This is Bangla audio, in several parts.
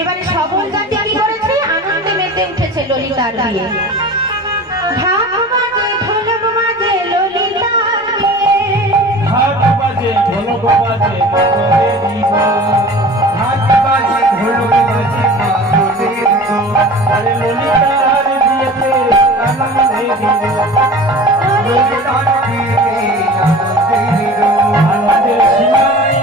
এবারে সবল জাতি কি করেছে? আনন্দে মেতে উঠেছে ললিতার বিয়ে। ঢাক বাজে ঢোলক বাজে ললিতার বিয়ে, ঢাক বাজে ঢোলক বাজে মাদলের গো, ঢাক বাজে ঢোলক বাজে মাদলের গো। আরে ললিতার বিয়েতে আনন্দের গো, ললিতার বিয়েতে আনন্দের গো। আনন্দের সীমা নাই।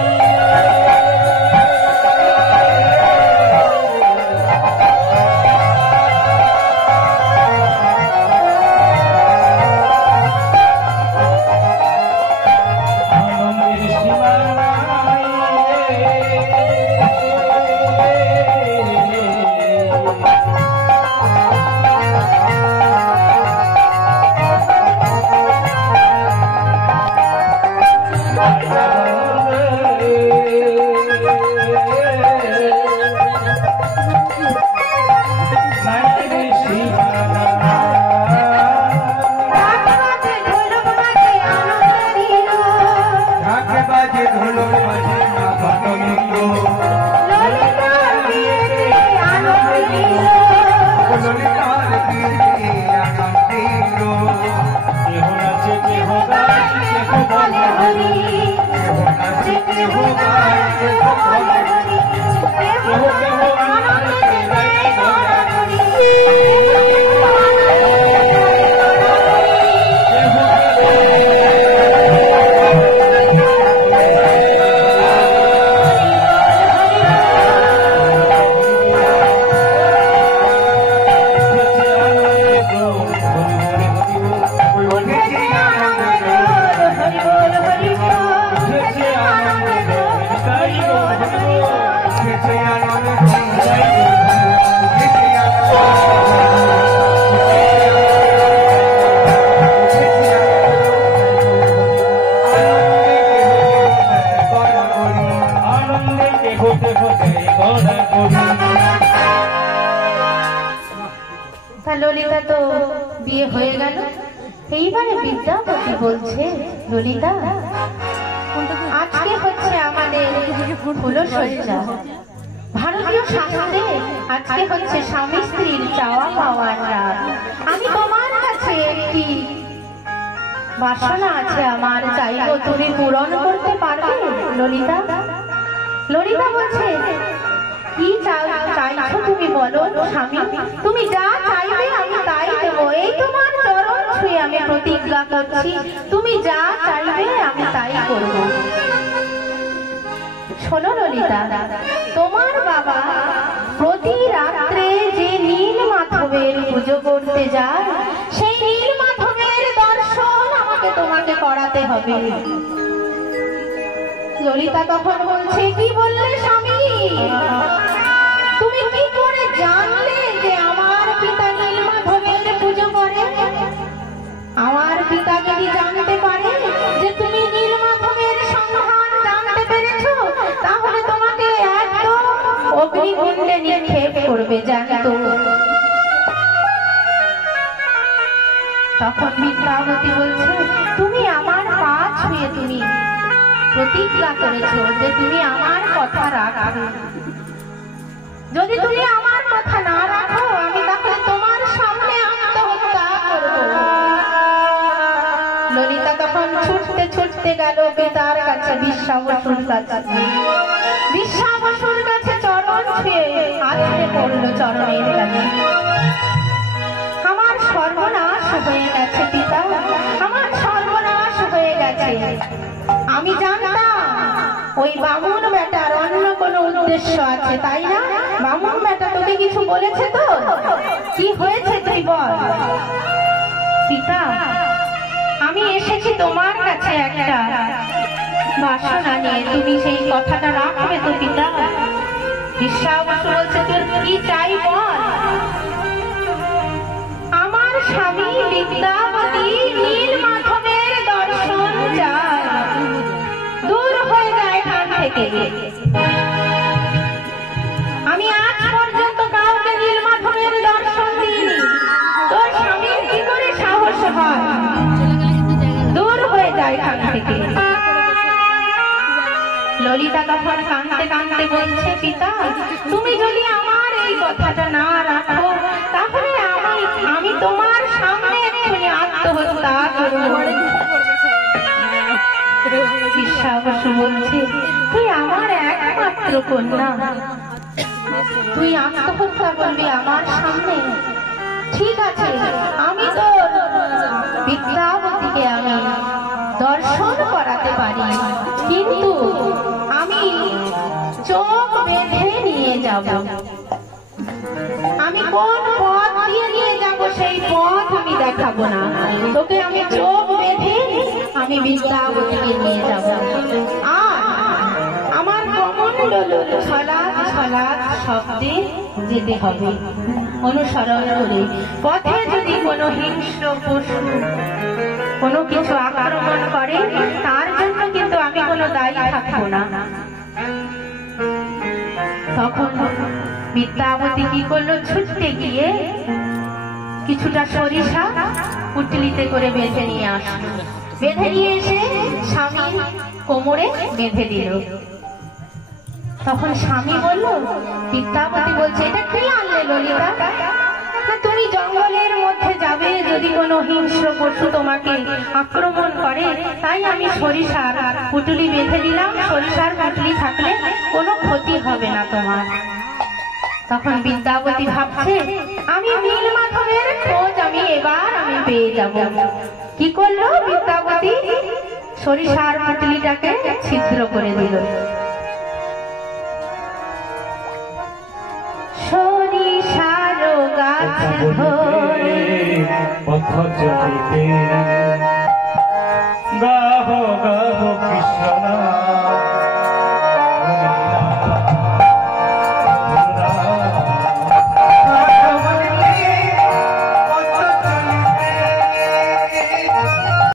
ললিতা তো বিয়ে হয়ে গেল। এইবারে বিদ্যাপতি বলছে, ললিতা আজকে হচ্ছে আমাদের ফুলশয্যা। ভারতীয় শাস্ত্রে আজকে হচ্ছে স্বামী স্ত্রীর চাওয়া পাওয়ার রাত। আমি তোমার কাছে একটি বাসনা আছে আমার, চাইবো তুমি পূরণ করতে পারবে ললিতা? ললিতা বলছে, কি চাইছো তুমি বলো স্বামী, তুমি যা চাইবে আমি তাই দেবো। এই তোমার চরণ ছুঁয়ে আমি প্রতিজ্ঞা করছি, তুমি যা চাইবে আমি তাই করব। শোনো ললিতা, তোমার বাবা প্রতি রাত্রে যে নীল মাধবের পুজো করতে যায়, সেই নীল মাধবের দর্শন আমাকে তোমাকে করাতে হবে। ললিতা তখন বলছে, কি বললে স্বামী? তুমি কি করে জানলে যে আমার পিতা নীল মাধবের পুজো করে? আমার পিতা যদি জানতে পারে যে তুমি নীল মাধবের সংধান জানতে পেরেছো, তাহলে তোমাকে একদম অগ্নিকুণ্ডে নিক্ষেপ করবে, জানতো। তখন বিদ্যাপতি বলছে, তুমি আমার পা ছুঁয়ে তুমি প্রতিজ্ঞা করেছো যে তুমি আমার কথা রাখবে। যদি তুমি আমার কথা না রাখো, আমি তাহলে তোমার সামনে আত্মহত্যা করব। ললিতা তখন ছুটতে ছুটতে গেল পিতার কাছে, বিশ্বাবসুর কাছে। বিশ্বাবসুর কাছে চরণ ছুঁয়ে আছড়ে পড়লো চরণের কাছে। আমার সর্বনাশ হয়ে গেছে পিতা, আমার সর্বনাশ হয়ে গেছে। আমি জানতাম ওই বামুন বেটার অন্য কোনো উদ্দেশ্য আছে, তাই না? বামুন বেটা তোকে কিছু বলেছে তো? কি হয়েছে তুই বল। পিতা, আমি এসেছি তোমার কাছে একটা বাসনা নিয়ে, তুমি সেই কথাটা রাখবে তো পিতা? বিশ্বাবসু বলছে, তোর কি চাই বল। আমার স্বামী বিদ্যাপতি নীল মাধবের দর্শন চায়, দূর হয়ে যায় এখান থেকে। আমি আজ পর্যন্ত কাউকে নীল মাধবের দর্শন দিইনি, তোর স্বামীর কি করে সাহস হয়? দূর হয়ে যায় এখান থেকে। ললিতা তখন কাঁদতে কাঁদতে বলছে, পিতা তুমি যদি আমার এই কথাটা না রাখো তাহলে আমি তোমার সামনে এক্ষুনি আত্মহত্যা করব। বিশ্বাবসু বলছে, তুই আমার একমাত্র কন্যা, তুই আত্মহত্যা করবি আমার সামনে? ঠিক আছে, আমি তো বিদ্যাবতীকে আমি দর্শন করাতে পারি, কিন্তু আমি চোখ বেঁধে নিয়ে যাব। আমি কোন পথ দিয়ে নিয়ে যাব সেই পথ আমি দেখাবো না, তোকে আমি চোখ বেঁধে আমি বিদ্যাবতীকে নিয়ে যাব। আর আমার কমণ্ডল ছলাৎ ছলাৎ শব্দে যেতে হবে, অনুসরণ করে। পথে যদি কোনো হিংস্র পশু কোনো কিছু আক্রমণ করে তার জন্য কিন্তু আমি কোনো দায়ী থাকবো না। তখন বিদ্যাবতী কি করলো, ছুটতে গিয়ে কিছুটা সরিষা পুটলিতে করে বেঁধে নিয়ে আসলো। বেঁধে নিয়ে এসে স্বামীর কোমরে বেঁধে দিল। তখন স্বামী বলল, বিদ্যাবতী বলছে, এটা কি আনলে ললিতা? না, তুমি জঙ্গলের মধ্যে যাবে, যদি কোনো হিংস্র পশু তোমাকে আক্রমণ করে, তাই আমি সরিষার পুটলি বেঁধে দিলাম। সরিষার পুটলি থাকলে কোনো ক্ষতি হবে না তোমার। তখন বিদ্যাবতী ভাবছে, আমি নীলমাধবের খোঁজ এবার আমি পেয়ে যাব। কি করলো বিদ্যাবতী? সরিষার পুটলিটাকে ছিদ্র করে দিল। সরিষার গাছ ধরে পথ চলিতে গাহ গাহ কৃষ্ণ নাম